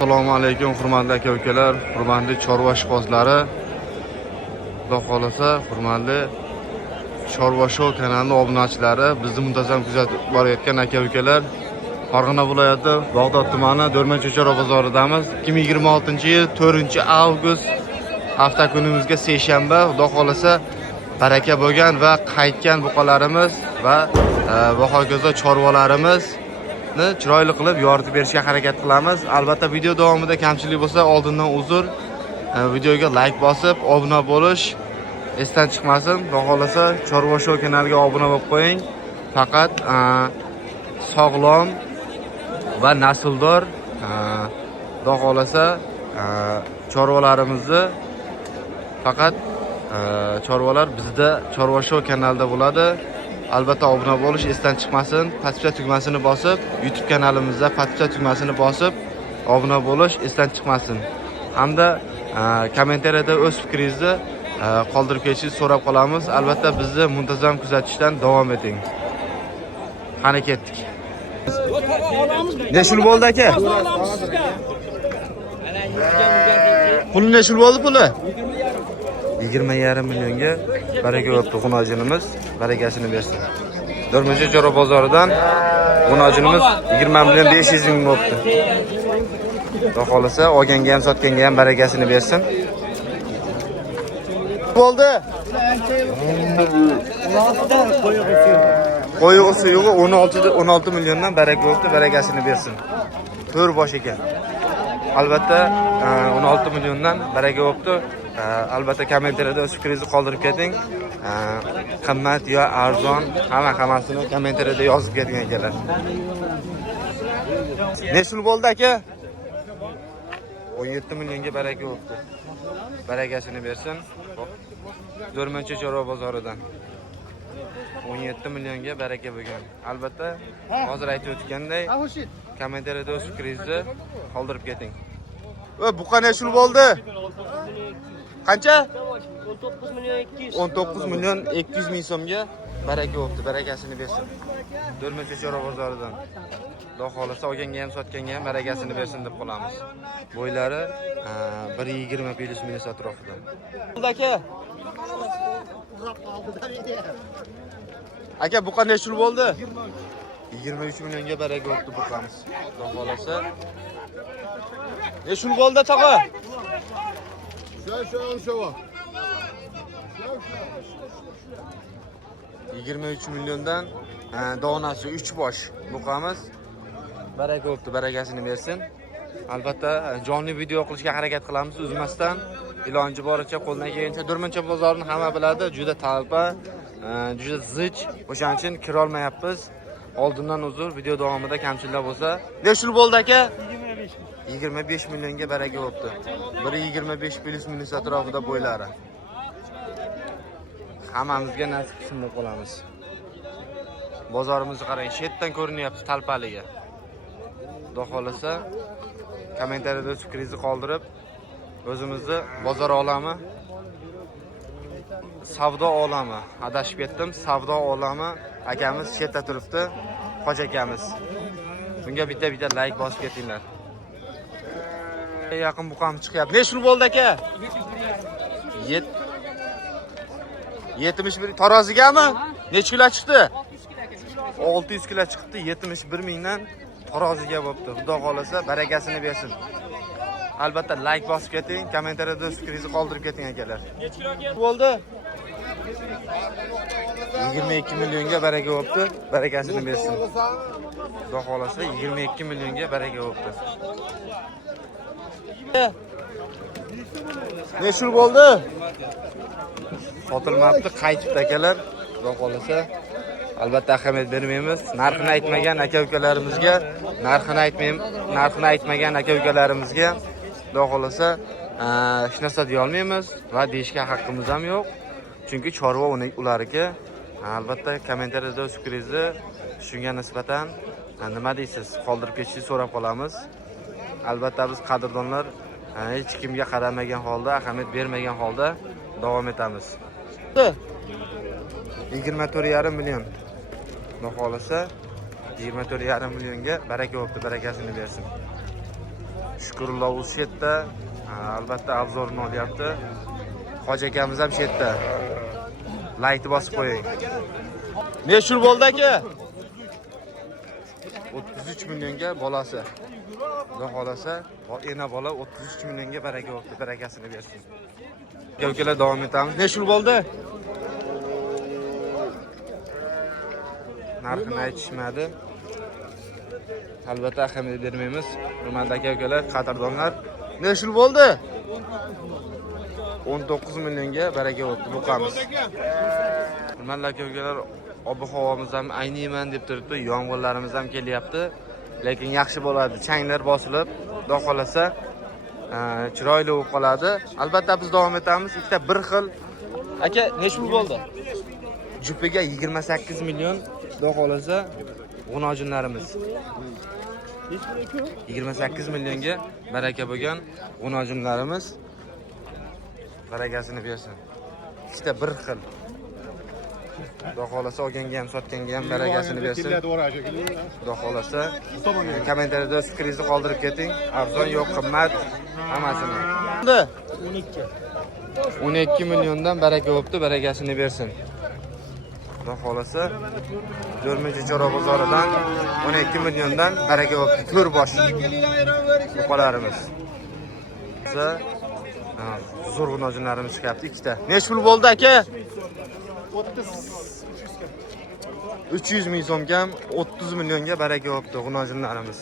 Assalomu alaykum hurmatli aka-ukalar, hurmatli chorva ishqibozlari. Xudo xolasa, hurmatli Chorva Show kanalining obunachilari, bizni muntazam kuzatib borayotgan aka-ukalar. Farg'ona viloyati Bag'dod tumani Do'rmanchechora bozoridamiz. 2026-yil 4-avgust hafta kunimizga seshanba. Xudo xolasa, baraka bo'lgan va qaytgan buqalarimiz va hokazo chorvalarimiz chiroyli qilib yoritib berishga harakat qilamiz. Albatta video davomida kamchilik bo'lsa oldindan uzr. Videoga like bosib, obuna bo'lish esdan chiqmasin. Xudo xolasa Chorva Show kanaliga obuna bo'lib qo'ying. Faqat sog'lom va nasldor Xudo xolasa chorvalarimizni faqat chorvalar bizda Chorva Show kanalida bo'ladi. Albatta obuna bo'lish esdan chiqmasin. Pastga tugmasini bosib, YouTube kanalimizda pastga tugmasini bosib obuna bo'lish esdan chiqmasin. Hamda kommentariyada o'z fikringizni qoldirib ketishingizni so'rab qolamiz. Albatta bizni muntazam kuzatishdan davom eting. Qani ketdik. Nechul bo'ldi aka? Puli nechul bo'ldi puli? 20,5 millionga baraka bo'libdi xunojinimiz, barakasini bersin. Do'rmanchechora bozoridan xunojinimiz 20 million 500 ming bo'libdi. Xudo xolasa, olganga ham sotganga ham barakasini bersin. Bo'ldi. Qo'yig'isi yo'g'i 16 milliondan baraka bo'libdi, barakasini bersin. 4 bosh ekan. Albatta 16 milliondan baraka bo'libdi. Albatta kommentariyada o'z fikringizni qoldirib keting. Qimmat yo arzon, hammasini kommentariyada yozib keting akalar. Nechul bo'ldi aka? 17 millionga baraka bo'libdi. Barakasini bersin. Do'rmanchechora bozoridan 17 millionga baraka bo'lgan. Albatta hozir aytib o'tganday kommentariyada o'z fikringizni qoldirib keting. Va buqa nechul bo'ldi? Qancha? 19 million 200. 19 million 200 ming so'mga baraka bo'libdi. Barakasini bersin. Do'rmanchechora bozoridan. Xudo xolasa olganga ham sotganga ham barakasini bersin deb qolamiz. Bo'ylari 1.20 minus atrofida. Aka. Aka buqa nechul bo'ldi? 23 millionga baraka bo'libdi buqamiz. Xudo xolasa. Nechul bo'ldi tog'a? Şu. 23 milyondan donasi 3 bosh buqamiz. Baraka bo'libdi, barakasini bersin. Albatta jonli video qilishga harakat qilamiz uzmasdan. Iloji boricha qo'ldan kelgancha Do'rmancha bozorini hamma biladi, juda talpa, juda zich. O'shaning uchun kira olmayapmiz. Oldindan uzr, video davomida kamchiliklar bo'lsa. Nechul bo'ldi aka? 25 millionga baraka bo'libdi. 1.25 plus minus atrofida bo'ylari. Hammamizga nasib qilsin deb qolamiz. Bozorimizni qarang, chetdan ko'rinyapti talpaligi. Xudo xolasa kommentariyada fikringizni qoldirib, o'zimizni bozor olami, savdo olami, adashib ketdim, savdo olami akamiz chetda turibdi, Xo'j akamiz. Bunga bitta like bosib ketinglar. Yaqin buqam chiqyapti. Nechul bo'ldi aka? 71 tarozigami? Necha kilo chiqdi? 600 kilo chiqdi, 71 mingdan taroziga bo'libdi. Xudo xolasa barakasini bersin. Albatta like bosib keting, kommentariyada fikringizni qoldirib keting akalar. Necha kilo bo'ldi? 22 millionga baraka bo'libdi, barakasini bersin. Xudo xolasa 22 millionga baraka bo'libdi. Nechul bo'ldi? Sotilmabdi, qaytibdi akalar. Xudo xolasa albatta ahamiyat bermaymiz. Narxini aytmagan aka-ukalarimizga, narxini aytmagan aka-ukalarimizga xudo xolasa hech narsa deya olmaymiz va deyishga haqqimiz ham yo'q. Chunki chorva ularga albatta kommentariyada o'z fikringizni shunga nisbatan nima deysiz, qoldirib ketishingizni so'rab qolamiz. Albatta biz qadrdonlar hech kimga qaramagan holda, ahamiyat bermagan holda davom etamiz. 24,5 million. Xudo xolasa 24,5 millionga baraka bo'libdi, barakasini bersin. Shukurulloh o'zi shu yerda. Albatta obzorini olyapti. Hoji akamiz ham shu yerda. Laytni bosib qo'ying. Nechta bo'ldi aka? 33 millionga bolasi. Xudo xolasa, ena bola 33 millionga baraka bo'ldi, barakasini bersin. Aka davom etamiz. Nechta bo'ldi? Narxini aytishmadi. Albatta ahamiyat bermaymiz. Hurmatli aka-ukalar, qadrdonlar. Nechta bo'ldi? 19 millionga baraka bo'ldi buqamiz. Hurmatli aka-ukalar, ob-havomiz ham ayniyman deb turibdi, yomg'irlarimiz ham kelyapti. Lekin yaxshi bo'ladi. Changlar bosilib, xudo xolasa, chiroyli bo'lib qoladi. Albatta biz davom etamiz. Ikkita bir xil. Aka, nechta bo'ldi? Jupiga 28 million, xudo xolasa, g'unojinlarimiz. 28 millionga baraka bo'lgan g'unojinlarimiz. Barakasini bersin. Ikkita bir xil. Xudo xolasa olganga ham sotganga ham barakasini bersin. Xudo xolasa kommentariyada fikringizni qoldirib keting. Arzon yo'q, qimmat hammasini. 12 milliondan baraka bo'libdi, barakasini bersin. Xudo xolasa Jo'rmachi bozoridan 12 milliondan baraka bo'libdi. To'r bosh buqalarimiz. Biza zo'r nojinlarimiz chiqyapti ikkita. Nechta pul bo'ldi aka? 300 ming so'mga 30 millionga baraka bo'libdi g'unojinlarimiz.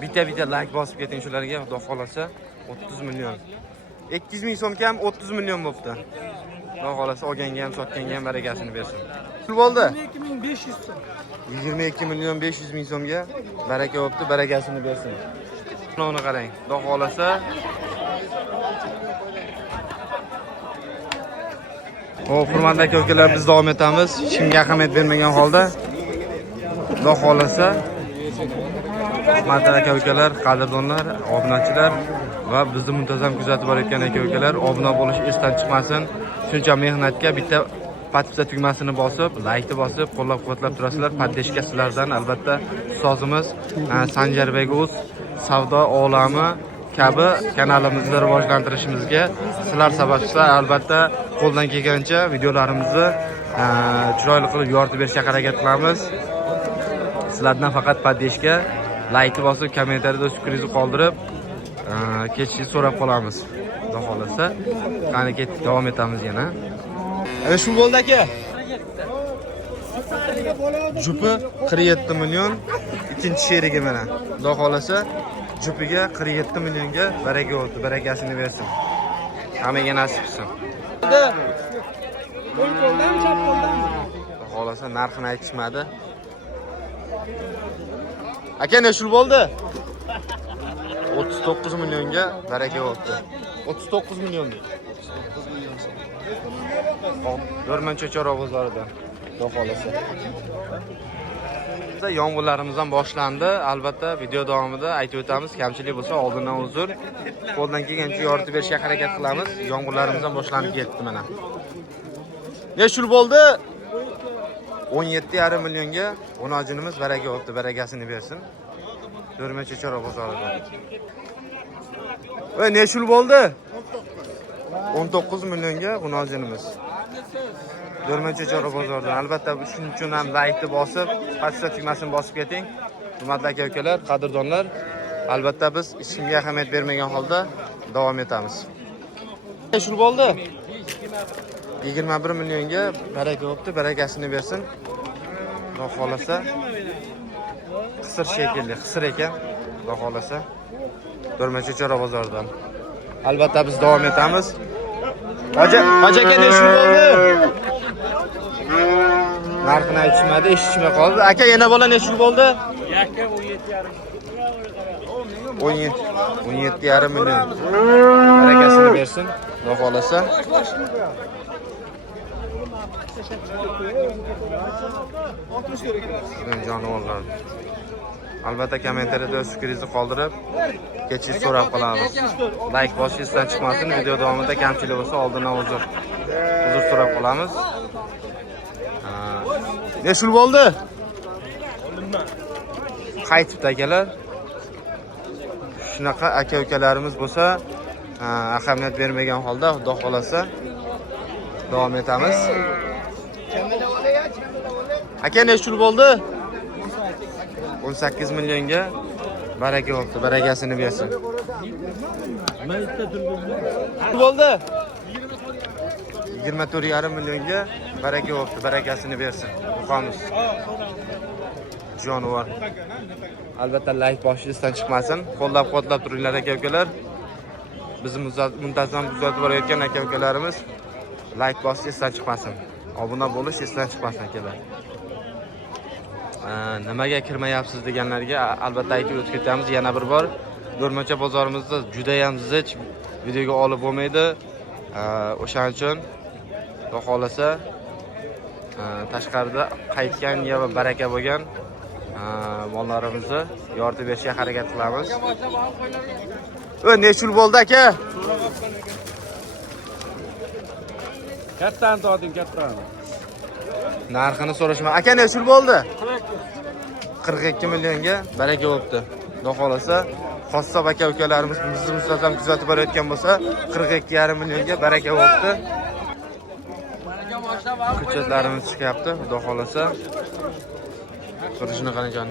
Bitta like bosib keting shularga, xudo xolasa 30 million. 200 ming so'mga 30 million bo'libdi. Xudo xolasa olganga ham sotganga ham barakasini bersin. Pul bo'ldi? 22.500 so'm. 22 million 500 ming so'mga baraka bo'libdi, barakasini bersin. Buni qarang. Xudo xolasa Xo'p, hurmatli aka-ukalar, biz davom etamiz. Hech kimga ahamiyat bermagan holda. Xudo xolasa, hurmatli aka-ukalar, qadrdonlar, obunachilar va bizni muntazam kuzatib borayotgan aka-ukalar, obuna bo'lish esdan chiqmasin. Shuncha mehnatga bitta podpisa tugmasini bosib, like bosib, qo'llab-quvvatlab turasizlar. Paddeshka sizlardan albatta ustozimiz Sanjarbek o'z savdo olami kabi kanalimizni rivojlantirishimizga sizlar sababchilar. Albatta qo'ldan kelgancha videolarimizni chiroyli qilib yoritib berishga harakat qilamiz. Sizlardan faqat paddeshka like bosib, kommentariyada fikringizni qoldirib ketishingizni so'rab qolamiz. Xudo xolasa, qani ketdik, davom etamiz yana. Shu bo'ldi aka. Jupi 47 million, ikkinchi sherigi mana. Xudo xolasa, jupiga 47 millionga baraka bo'ldi, barakasini bersin. Hammaga nasib qilsin. O'ng qo'ldan, chap qo'ldan. Xudo xolasa narxini aytishmadi. Aka, nechta bo'ldi? 39 millionga baraka bo'ldi. 39 million. 39 million. Hop, Jo'rmachi bozoridan. Xudo xolasa. Yomg'irlarimiz ham boshlandi. Albatta video davomida aytib o'tamiz, kamchilik bo'lsa oldindan uzr. Qo'ldan kelgancha yoritib berishga harakat qilamiz. Yomg'irlarimiz ham boshlanib ketdi mana. Nechta bo'ldi? 17,5 millionga g'unojinimiz baraka bo'libdi, barakasini bersin. Jo'rmachi bozoridan. Va nechta bo'ldi? 19 millionga g'unojinimiz. Jo'rmachi bozoridan. Albatta shuning uchun ham like bosib, podpisa tugmasini bosib keting. Hurmatli aka-ukalar, qadrdonlar, albatta biz hech kimga ahamiyat bermagan holda davom etamiz. Nechta bo'ldi? 21 millionga baraka bo'libdi, barakasini bersin. Xudo xolasa qisir shekilli, qisir ekan. Xudo xolasa Jo'rmachi bozoridan. Albatta biz davom etamiz. Hoji aka, nechta bo'ldi? Narxini aytishmadi, eshitishmay qoldi. Aka, yana bola nechta bo'ldi? Yakka 17,5. 17,5 million. Barakasini bersin. Xudo xolasa. Jonivorlar. Albatta kommentariyada fikringizni qoldirib, ketishingizni so'rab qolamiz. Like bosishingizdan chiqmasin, video davomida kamchilik bo'lsa oldindan uzr so'rab qolamiz. Nechta bo'ldi? Qaytibdi akalar. shunaqa aka-ukalarimiz bo'lsa, ahamiyat bermagan holda Xudo xolasa davom etamiz. Aka nechta bo'ldi? 18 millionga baraka bo'ldi. Barakasini bersin. Bo'ldi? 24,5 millionga baraka bo'ldi. Barakasini bersin. Muqamiz. Jonivor. Albatta like boshingizdan chiqmasin. Qo'llab-quvvatlab turinglar aka-ukalar. Bizni muntazam kuzatib borayotgan aka-ukalarimiz like bosish esdan chiqmasin. Obuna bo'lish esdan chiqmasin akalar. Nimaga kirmayapsiz deganlarga albatta aytib o'tib ketamiz yana bir bor. Do'rmacha bozorimizda juda ham zich videoga olib bo'lmaydi. O'shaning uchun Xudo xolasa tashqarida qaytgan va baraka bo'lgan mollarimizni yoritib berishga harakat qilamiz. Nechul bo'ldi aka? Kattani torting, kattani. Narxini so'rashma. Aka nechul bo'ldi? 42 millionga baraka bo'libdi. Xudo xolasa Qossob aka-ukalarimiz bizni muntazam kuzatib borayotgan bo'lsa, 42,5 millionga baraka bo'libdi. Ko'chatlarimiz chiqyapti. Xudo xolasa turishini qanajon.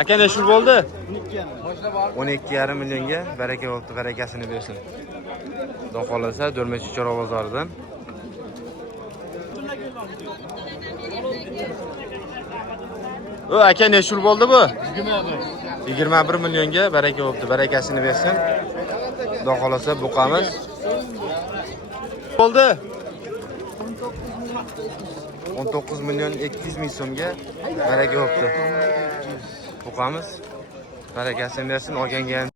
Aka nechul bo'ldi? 12,5 millionga baraka bo'libdi. Barakasini bersin. Xudo xolasa Do'rmachi Chorva bozoridan. Aka nechul bo'ldi bu? 21 millionga baraka bo'libdi. Barakasini bersin. Xudo xolasa buqamiz. Bo'ldi? 19 million 200 ming so'mga baraka bo'libdi. Buqamiz. Barakasini bersin. Olganga ham